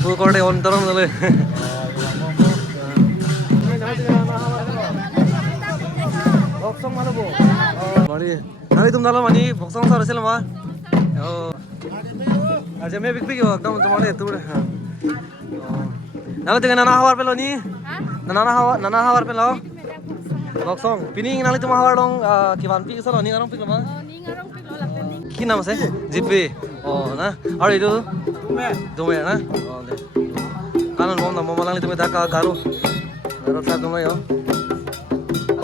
Full court on terang dulu. Boksong mana bu? Mari. Nanti तुम डालो money boksong sir ऐसे लमा. Oh. Aja मैं big big हो एकदम तुम्हारे तू रे. Nanti dengan nana hawar pelo ni. Nana hawar pelo. Boksong. Pining nanti तुम hawar dong kiban pig sir ni ngarong pig lama. কি নাম আছে জিপি না আৰু এইটো তুমি না কারণ মম না মম লাগলে তুমি দাকা গারো গারো তা তুমি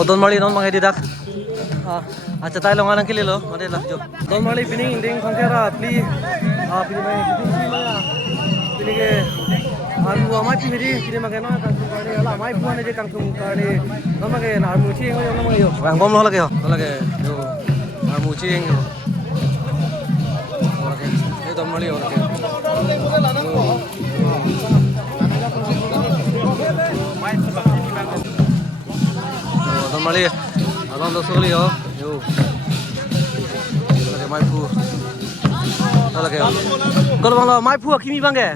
দন মালি নন মাগে দিদাক আচ্ছা তাই লঙ্গা নাকি লিলো মানে লাগজো দন মালি পিনিং ইন্ডিং সংখ্যারা প্লি পিনি মাই পিনি কে আর আমাই পিনি পিনি মাগে না কাং কারে ala amai puane je kang tung kare non mage na muchi ngo no mage yo bang bom lo lage yo yo ar muchi ngo Don Mali orang ke. Don Mali, alam tu sekali yo. Yo. Lagi mai pu. Lagi. Kalau bang mai pu kimi bang ke?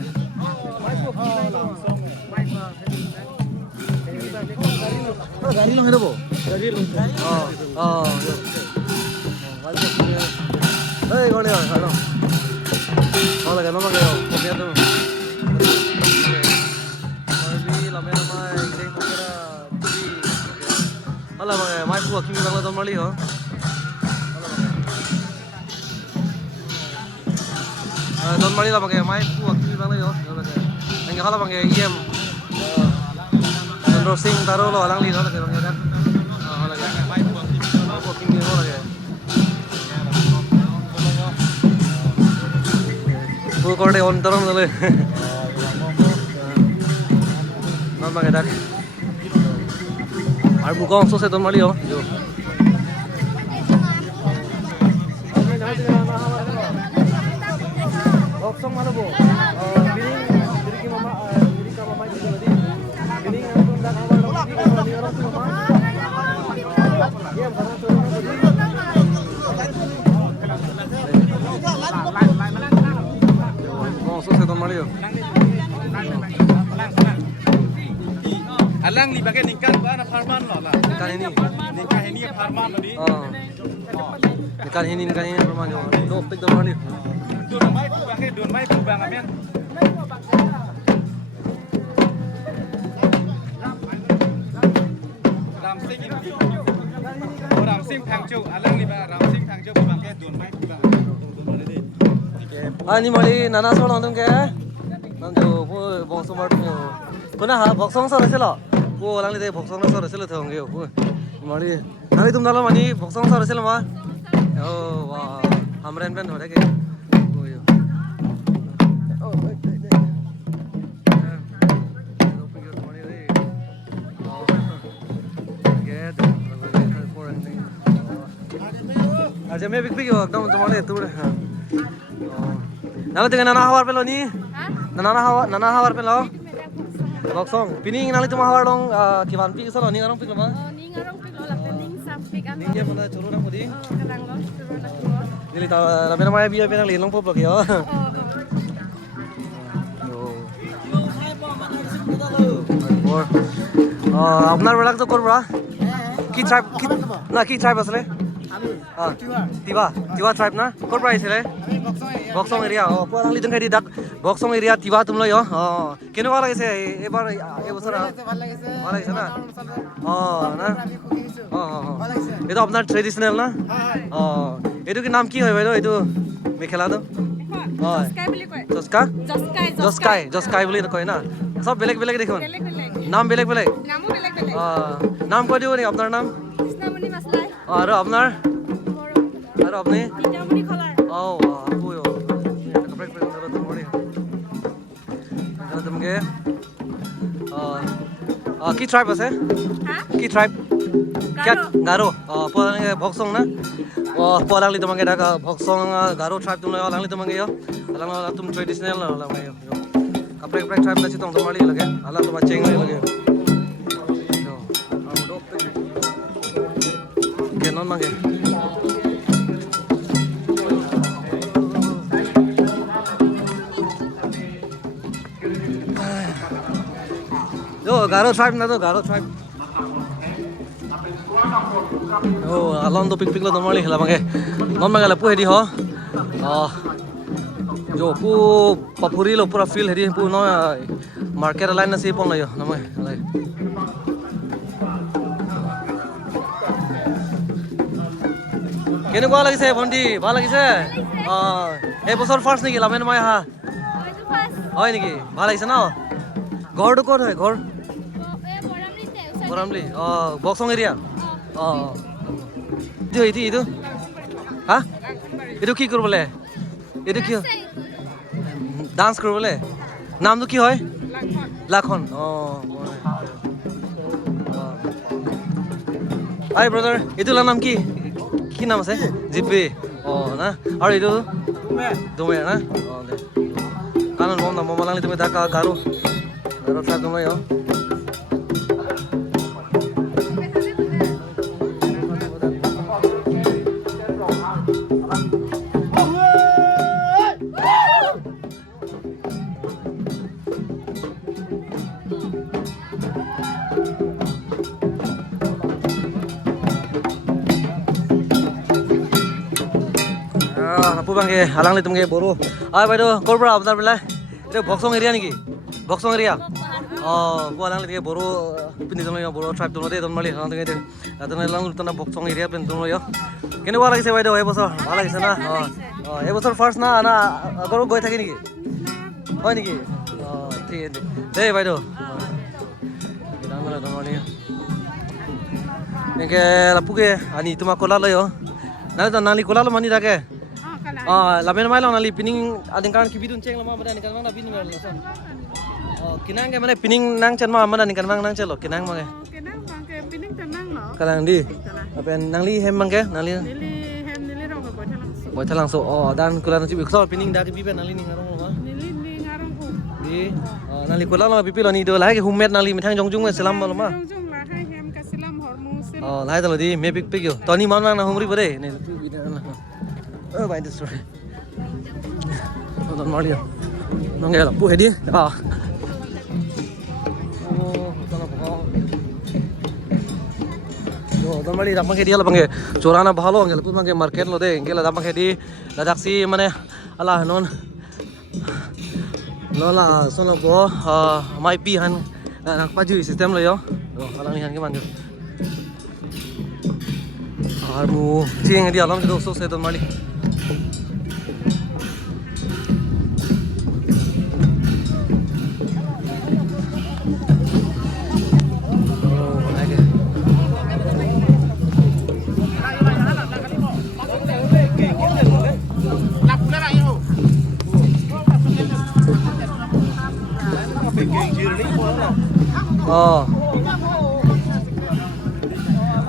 Gari long hidup. Gari long. Oh. Hey, kau ni hello. Hola, que no me quedo copiando. La mera mai ingin kira. Hola, mai pu kimi bang Don Mali ho. Don Mali lah pakai mai pu kimi bang yo. Enggak kalah pakai IM. Sandro Singh taruh lo alang li lo lagi bang ya. Hola, mai pu kimi ho lagi. Full court on terang dulu. Non pakai dak. Ar bukong so se Don Mali ho. Yo. Boksong mana bu? Bining diri mama diri ka mama jadi tadi. Bining aku dak awal di orang tu mama. Dia barang tu tadi. Susah Don Mali yo. Alang ni bagai nikah mana farman lo lah. Nikah ini farman tadi. Nikah ini farman yo. Itu optik Don Mali. Don mai tu bang amen. Ram Sing Thangju, alang ni ba Ram Sing Thangju bagai don mai tu bang. Ani Mali nana soal nonton ke? Nanti bu boksong baru yo. Pernah ha boksong sar selo. Bu orang ni deh boksong sar selo tu orang yo. Mali nanti तुम dalam ani boksong sar selo mah. Oh wah, hamren pen ada ke? Oh yo. Oh aja मैं big big हो एकदम तुम्हारे तू रे nanti dengan nana hawar pelo ni nana hawar pelo boksong pining nanti cuma hawar dong kiban pig salo ni ngarong pig lama ni ngarong pig lo lakte ning sam pig an ni dia mana curu nang pudi kadang lo curu nak keluar ni ta la mera maya biar penang lelong pop lagi yo আপনার বেলাক তো করবা কি ট্রাইব না কি ট্রাইব আসলে tiba tribe na kor price le boksong area pulang lidung kai dak boksong area tiba tum lo yo keno wala gese ebar e bosor wala gese na na eto apnar traditional na eto ki naam ki hoy bhai eto mekhela do joskai boli koi na sob beleg beleg dekhon naam beleg beleg naam koi dibo ni apnar naam Krishnamani Maslai aru apnar aru apni Nityamani Kholar aku yo break tuh mori तुमके की ट्राइब আছে কি ট্রাইব क्या गारो पलांगे भक्सों ना पलांगली तुमके ढाका भक्सों गारो ट्राइब तुम लांगली तुमके यो लांग तुम ट्रेडिशनल ना लांग यो Kaprek tribe na chitong domali lage. Ala to macheng lage. Yo. Kenon mage. Yo, Garo tribe na to, Garo tribe. Oh, alon to pik lo domali la mage. Non mage la pu hedi ho. Jo pu papuri lo pura feel hedi pu no market line na si pon lo yo na mage. কেনে কোৱা লাগিছে ভন্টি ভাল লাগিছে এই বছৰ ফাৰ্ষ্ট নেকি লামেন মই হা Itu pas. হয় নেকি ভাল লাগিছে ন ঘৰটো ক'ত হয় ঘৰ Boramli teh. Usai. বৰামলি বক্সং এৰিয়া এইটো হা এইটো কি কৰিবলৈ এইটো কি ডান্স কৰিবলৈ নামটো কি হয় লাখন হাই ব্ৰাদাৰ এইটো নাম কি কি নাম আছে জিপি না আৰু এইটো দুমে না দে কারণ মম না মম লাগলে তুমি ঢাকা গারো গারো ট্রাক তুমি Apu bangke halang li tumge boru. Ay baido korpora abdar bela. Itu boxong area niki. Boxong area. Bu halang li tumge boru pini tono yo boru tribe tono de ton mali halang tumge de. Atun halang li tona boxong area pen tono yo. Kene wala kise baido e bosor. Wala kise na. E bosor first na ana agoro goi thaki niki. Hoy niki. Thik ase. De baido. Kiran mala ton mali. Neke lapuge ani tuma kola lo yo. Nali ton nali kola lo mani rake. Lamen mai lang nali pining ading kan kibidun ceng lama mana nikan mang na pining ngali son. Kinang ke mana pining nang chen ma mana nikan mang nang celo kinang mang ke. Kenang bangke pining tenang lo. Kalang di. Apa nang li hem mang ke nali. Nili hem nili rong ke Boy talang so dan kulan cibi kusol pining dari bibe nali ning ngarong ma. Nili ni ngarong ku. Di nali kulan lo bibi lo ni do lai ke humet nali mitang jongjung me selam lo ma. Jong lah hai hem ka silam hormu sil. Lai talo di me pik pik yo. Toni man mang na humri bare ne. By the story. Don't worry. Nong ya pu hedi. Don't worry. Dapat hedi ala panggil. Corana bahalo angel. Pu panggil market lo deh. Angel dapat hedi. Ladak si mana? Alah non. Lola sono bo. Mai pi han. Nak paju sistem lo yo. Alang ni han ke panggil. Armu. Cieng hedi alam kita usus don't worry.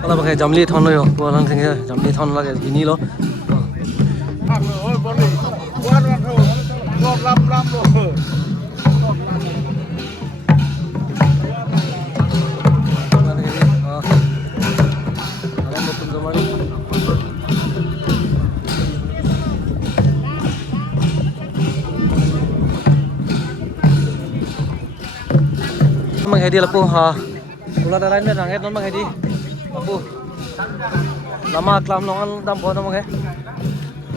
Kalau pakai jamli thon lo yo, pulang sini jamli thon lagi gini lo. Menghedi lapu ulah lain dan angin non menghedi lapu lama klam longan dam bono menghe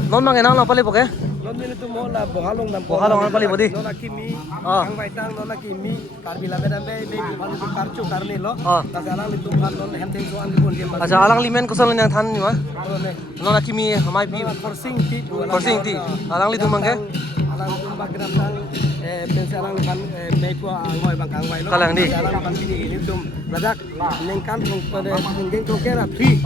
non mengenang apa lagi pokoknya non ini tu mau lah bohalong dan bohalong apa lagi bodi non kimi ang baitang non kimi karbila medan be bukan itu karcu karni lo tapi alang itu bukan non henteng soan di pun dia aja alang limen kusal yang than ni mah non kimi hamai pi forsing ti alang li tu menghe alang itu bagian tang pensi alang kan meipu angoi bangkang bailo kalang di alang kan ini tu ladak nengkan pada nengking kira free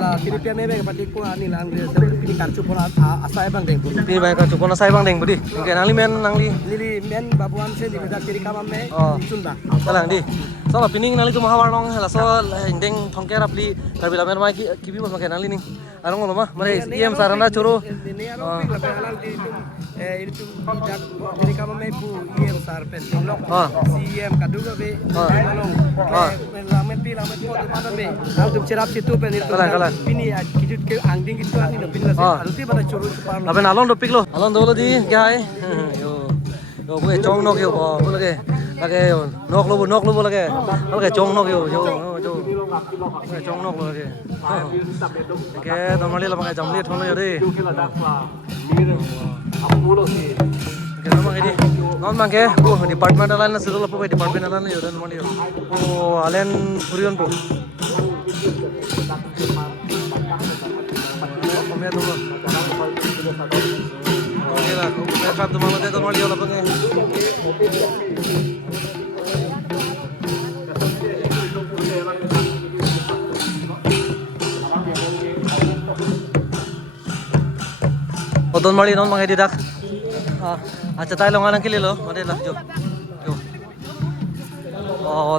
la kiripia mebe pati ku ani lang ini karcu pun asai bang deng di baik karcu pun asai bang deng budi ingke nang li men nang li lili men babuan se di bedak kiri kamam me sunda kalang di so pining nang li tu mahawar nong la so deng thongke rapli karbila men mai ki bi mas makai nang li ning Arong lo mah, mari IM sarana curu. Ini arong ping lebih halal di itu jak jadi kamu mai pu IM sar penting lo. IM kaduga be. Malong. Lamet po mana be. Al tum cerap situ pen itu. Pini kidut ke angding gitu ani no pin la. Aluti pada curu par. Lapen alon dopik lo. Alon dolo di kya hai? Yo gue chong nok yo bo lage. Lage nok lo lage. Lage chong nok yo chong nok lo lage. Oke, normally lah pakai jamli thon lo yori. Oke, nama ini. Non mangke, department alan na sidol po department alan yo dan normally yo. Oh, alen purion po. Komnya dulu. Oke lah, saya trap tuh malah dia normally yo lah pakai. Don mali non mga didak. Acha tayo lang anang kililo, mali la jo. Jo.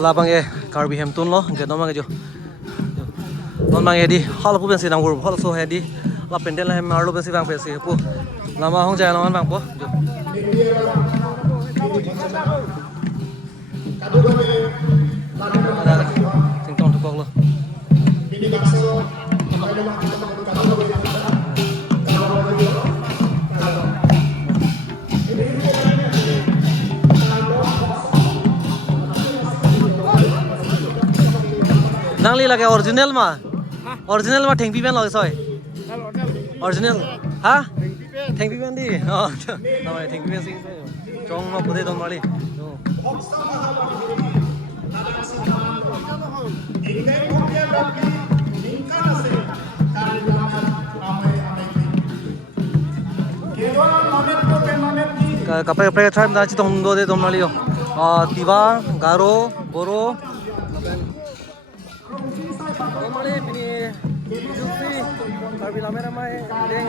Labang e Carby Hampton lo, gano mga jo. Non mga di, hal po bensi nang group, hal so hedi. La pendel la marlo bensi bang bensi po. Lama hong jaya langan bang po. Jo. Ting tong tukok lo. Nangli lagi original mah thengpi pen lagi soy. Original, ha? Thengpi pen di. Oh, namanya thengpi pen sing. Chong no putih don mali. Kapal tribe na citong do de don mali yo. Tiwa, Garo, Boro. Normally pini justi tapi lamera mai deng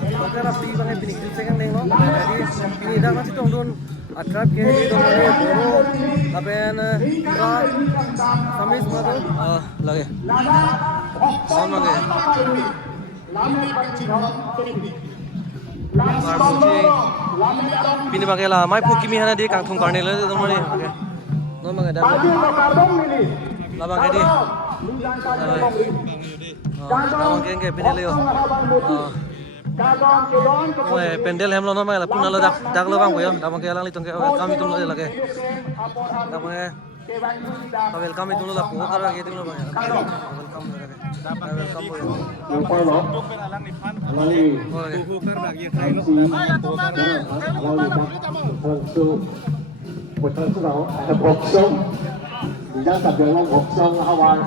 bakara pi bangai pini justi kan deng no jadi pini dah masih tongdon akrab ke di domare boro apen samis mado lage sama ge pini bagai lah mai pukimi hana di kangthung karne le normally okay no mangai dah labang ke di labang ke pendel yo pendel hem lo no mai la puna lo dak lo bang yo labang ke lang litong ke kami tum lo lage labang ke welcome itu lo la po kara ke lo bang welcome yo Đang tập luyện một song Hawaii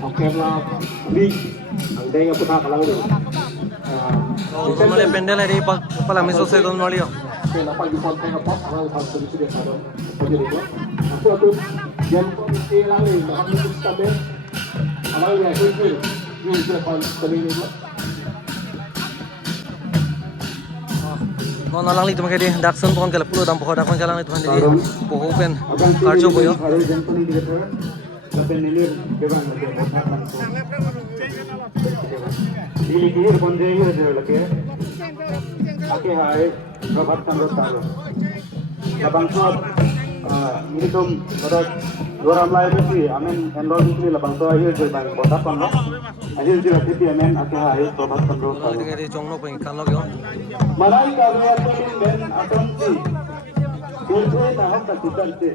học kem là đi ang đây nga puna kalau ni don mali pendel di pala miso se don mali yo kaya pag ipon tayo pa ang thang sa dito sa pwede rin ako yan komite lang rin nakapagod kami alam niya yung Japan kami nito non alang li tumake di dakson pokon kala pulo dam pokon dakon kala ni tuhan di poko pen karjo boyo Diligir bonde yo lake ake hai rabat tangro talo labang sot militum pada doram lai besi amen enrol di labang so ayo je bang botak pano ayo je lati amen ake hai rabat tangro talo tinggal di chongno peng kan log yo malai kalian pelin ben atonti kulse na hak takutante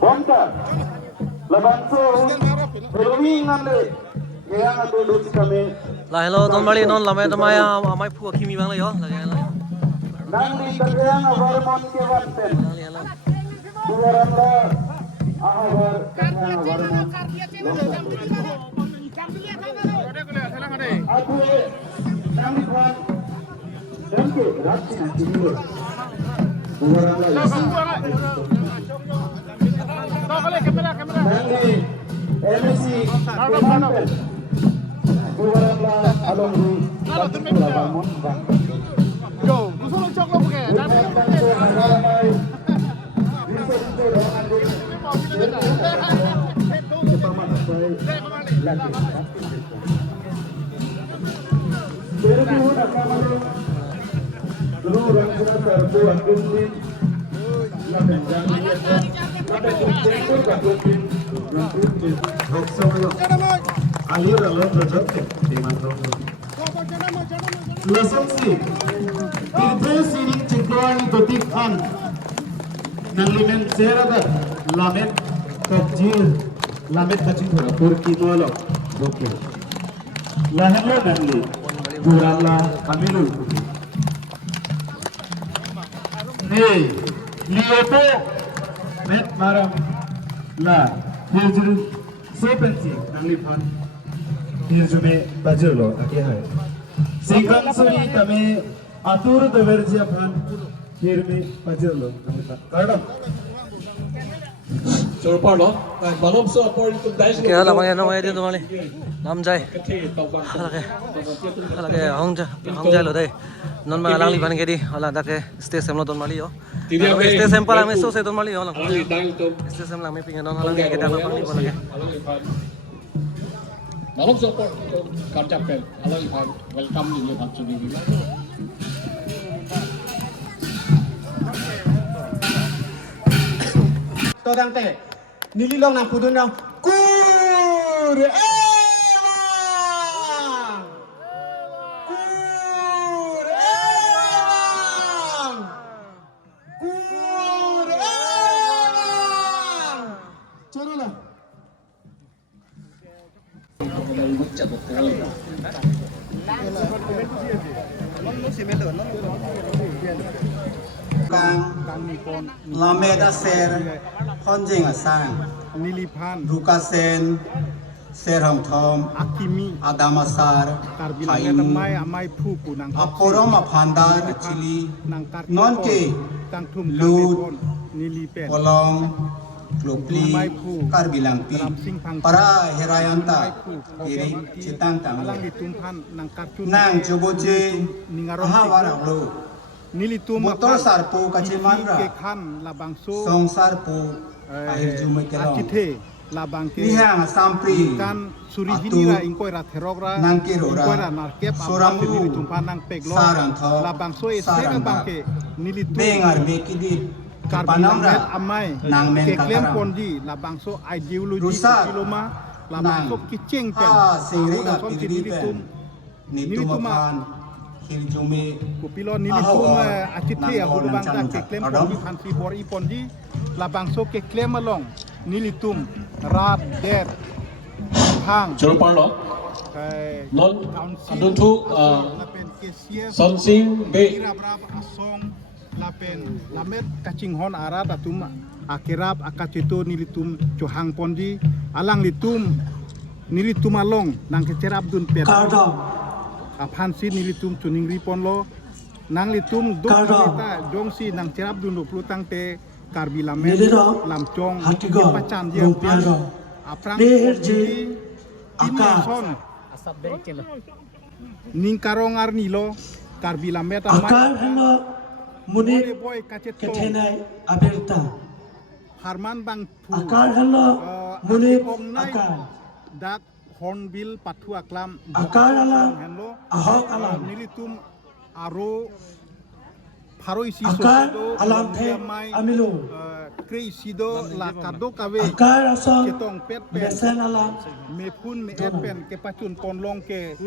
bonta labang so ruwing ande kaya nga duduk kami lah hello don mali non lamay tamaya amai pu kimi bang yo lagi hello nang di kaya nga hormon ke wanten hello Suaranda ahawar kaya nga hormon aku nang di kwan Thank you. Lagi. Lesonsi, tirthe siring cikloan gotik an, nanglimen seradat, lamet kajir, lamet kacing thora, purki nolo, oke. Lahenlo nangli, durala kamilu. Hey, liyopo, met maram, la, hirjuru, sepensi, nangli pan, hirjume bajirlo, ake hai. Singkang suri kami atur deverja pan hirme pajirlo kadam Chorparlo, balom so apor itu dais. Kaya lang yan ang din tumali. Namjay. Halake hongjay lo dai. Non ma lang liban kedi hala dake station lo don mali yo. Station pa lang me so se don mali yo lang. Station lang me pingan non lang kedi apa pang liban lagi. Balom so apor karjapel. Halo Ivan, welcome di Lepas Sudiri. Todang te nililong ng pudon ng kur ewang kur ewang kur ewang coro lah kang lamed aser konjeng asang Nilipan, rukasen ser hong thom Akimi, adamasar Karbilang Amay, Amay Pupu, Nang aporom aphandar chili Nang non ke Tang Tum Lut, Nilipen, polong klopli karbilang pi para herayanta iri citang tang Alang ditumpan Nang Kartun, nang joboje ahawarang lo Nilitum, motor sarpu kacimandra Kekan, Labangso, song sarpu ahir jume kelong Akite, Labangke, nihang sampri Kan Suri Hinira, Inkoy Ratherogra, nang kirora Inkoy Narkep, soramu Nilitumpan Nang Peglo, sarantho Labangso, Esega Bangke, Nilitum, bengar mekidi Karbilamet Amay, nang men Keklem kataram Ponji, Labangso Ideologi, Rusak, Kiloma, Labangso nang Kicing Pen, singri Son pidiripen nitumapan hiljume Kupilo Nilitum, Akite, Hurubangka, Keklem Ponji, Hansi Bori Ponji, Labangso Keklem Along, Nilitum, Rab, Der, Hang, Chorparlo, non adun tu Lapen Kesies, sonsing be Kirab Asong, Lapen Lamet Kacing Hon Arad Atum Akirab Akacito Nilitum Johang Ponji Alang Litum Nilitum Along Nang Kecerab Dun Pet Aphansi Nilitum Tuning Riponlo Nang Litum Duk Kita Jongsi Nang Cerab Dun Plutang Te Karbilamet Lamcong Pacan Dia Aprang Ponji Inason Ningkarongar Nilo Karbilamet akal helo munit Boy Kaceto ketenai aberta Harman Bang Pu akal helo munit Ongnai akal Dak Hornbill Patu Aklam akal alam Henlo ahok alam Nilitum Aro Paro isi akal Sodo alam te amilu Kre isido Lakado Kawe akal asong Ketong Pet Pen besen alam Mepun Me Epen Ke Pacun Ponlong Ke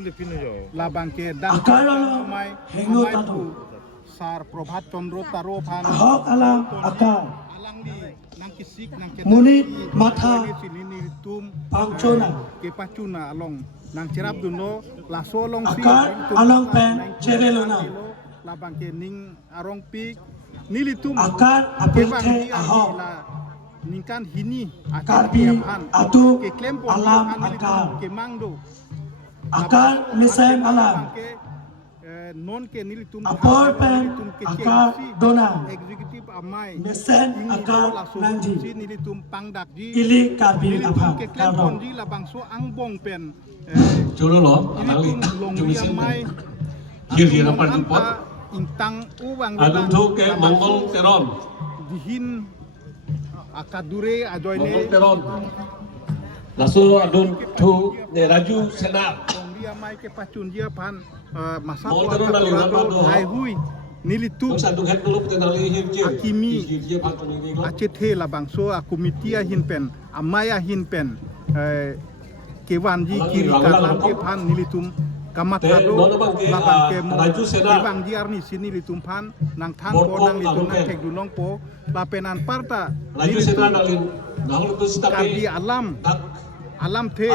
Labang Ke Dak akal alam Amai hengo Amai tatu Pu Sar Probhat Tondro Taro Pan ahok alam akal Alang di Nang Kisik Nang munit mata Nilitum pangcona ke pacuna along nang cerap duno laso long si akal alang pen cerelona labang ke ning arong pi nilitum akal apelte ahok ningkan hini karbi atu ke klempo alam nilitum akal ke mangdo akal misem alam non ke nilitum apor pen akal dona executive amai mesen akal nanji si nilitum pangdak ji ili karbi nilitum apa ke klempon karo ji labang so angbong pen Chorolo, nilitum anali longri amai Hir apa dipot intang uwang adun tu ke Mongol Teron, dihin akadure ajoine Mongol Teron. Lasu adun tu ne Raju Senar, dia mai ke pacun dia pan masa Colorado hai hui nilitum akimi acethe la bangso akumitia hinpen amaya hinpen kewanji kiri kanan ke pan nilitum kamatado labang ke kewang ji arni sini litum pan nang than po nang litum nang tek dunong po lapenan parta nilitum karbi alam the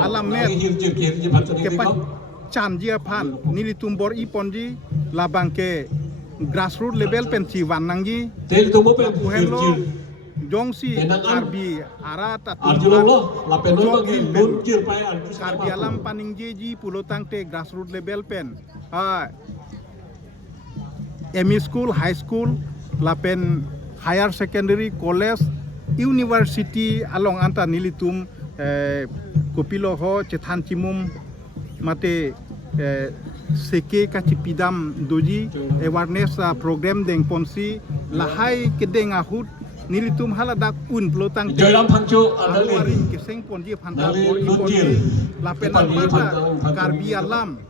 alam met kepat chan dia pan nilitum bor iponji labang ke grassroots level pensi wanangji hello jongsi karbi arat jogin pen karbi alam paning jeji pulo tangte grassroots level pen ME school high school lapen higher secondary college university along anta nilitum kopilo ho cethan cimum mate seke kacipidam doji awareness program deng ponsi lahai kedeng ahut nilitum haladak un pelotang aluarin keseng ponji phanta bor iponji lapen almata karbi alam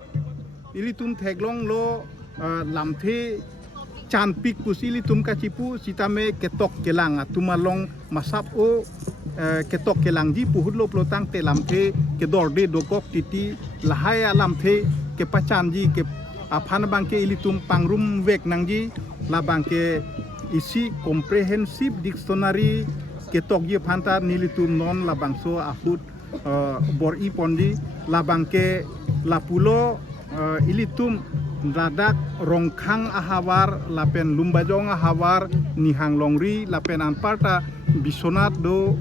nilitum theglong lo lamthe canpik pusili tum kacipu sitame ketok kelang tumalong masap o ketok kelang ji puhut lo pelotang te lamthe ke dorde dokok titi lahai alamthe ke pacan ji ke aphan bangke ilitum pangrum wek nangji labangke isi comprehensive dictionary ketok ji phanta nilitum non labangso ahut bor ipondi labangke lapulo ilitum radak rongkhang ahawar lapen lumbajong ahawar nihang longri lapen anparta bisonat do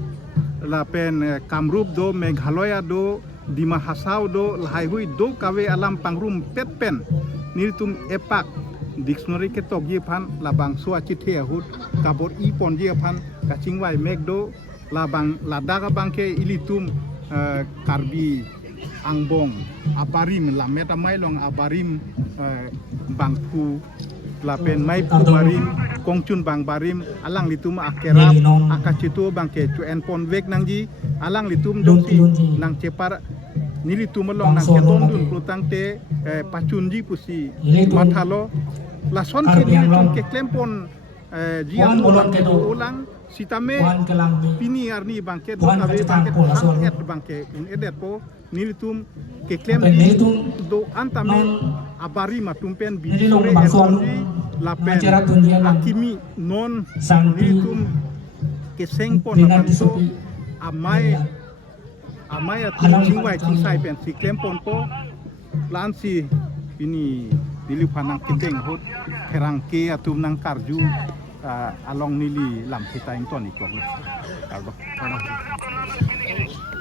lapen kamrup do meghalaya do Dima Hasau do lahai hui do kawe alam pangrum petpen nilitum epak dictionary ketok ji phan labang so achithe ahut kabor ipon ji phan kachingwai megdo labang ladaga bangke ilitum karbi angbong abarim lameta mailong abarim bangku lapen mai pu barim kongchun bang barim alang litum akerap akacitu bangke cuen pon wek nangji alang litum dongsi nang cepar nilitum long nang keton dun plutang te pacunji pusi mathalo lason ke nilitum ke klempon jiang ulang sitame pini arni bangke do kawe bangke hang et bangke in edet po nilitum ke klem do antame abari matumpen bidi sore etonji lapen akimi non nilitum ke sengpon nakanso amai jingwai jingsai pen si klempon po lansi ini dilipanang kiteng hot kerangke atum nang karju along nili lam kita yang toni kok.